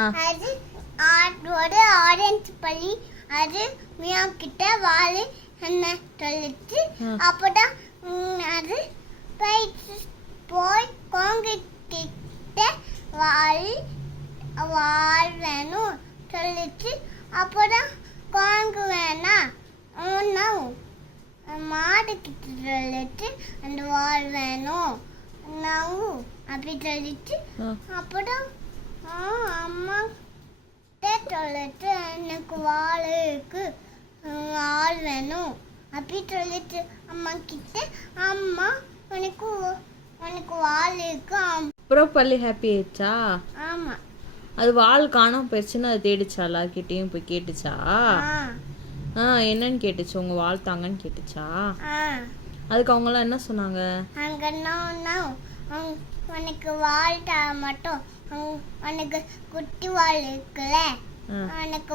அது ஒரு ஆரஞ்சு பள்ளி அது மியாவ் கிட்ட வாழை என்ன சொல்லிச்சு. அப்பதான் அது போய் குரங்கு கிட்ட வால் வேணும் சொல்லிச்சு. அப்பதான் குரங்கு வேணாம் மாடு கிட்ட சொல்லிச்சு அந்த வால் வேணும் அப்படி சொல்லிச்சு. அப்பதான் அம்மா சொல்லிட்டு எனக்கு வால் இருக்கு வால் வேணும் அப்படி சொல்லிட்டு அம்மா கிட்ட அம்மா உனக்கு வால் இருக்கு. அப்புறம் பள்ளி ஹாப்பி ஆயிடுச்சா? ஆமா. அது வால் காணாம போயிடுச்சுன்னு அது தேடிச்சா? எல்லார்கிட்டயும் போய் கேட்டுச்சா? என்னன்னு கேட்டுச்சு? உங்க வால் தாங்கன்னு கேட்டுச்சா? அதுக்கு அவங்க எல்லாம் என்ன சொன்னாங்க? உனக்கு வால் மட்டும் உனக்கு குட்டி வால் இருக்குல்ல உனக்கு